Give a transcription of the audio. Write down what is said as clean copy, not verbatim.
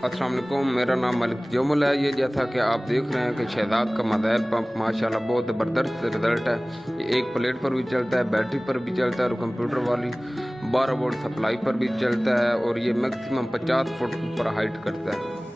अस्सलाम वालेकुम, मेरा नाम मलिक जमुल है। ये जैसा कि आप देख रहे हैं कि शहजाद का मोबाइल पंप माशाल्लाह बहुत ज़बरदस्त रिज़ल्ट है। ये एक प्लेट पर भी चलता है, बैटरी पर भी चलता है और कंप्यूटर वाली 12 वोल्ट सप्लाई पर भी चलता है और ये मैक्सिमम 50 फुट ऊपर हाइट करता है।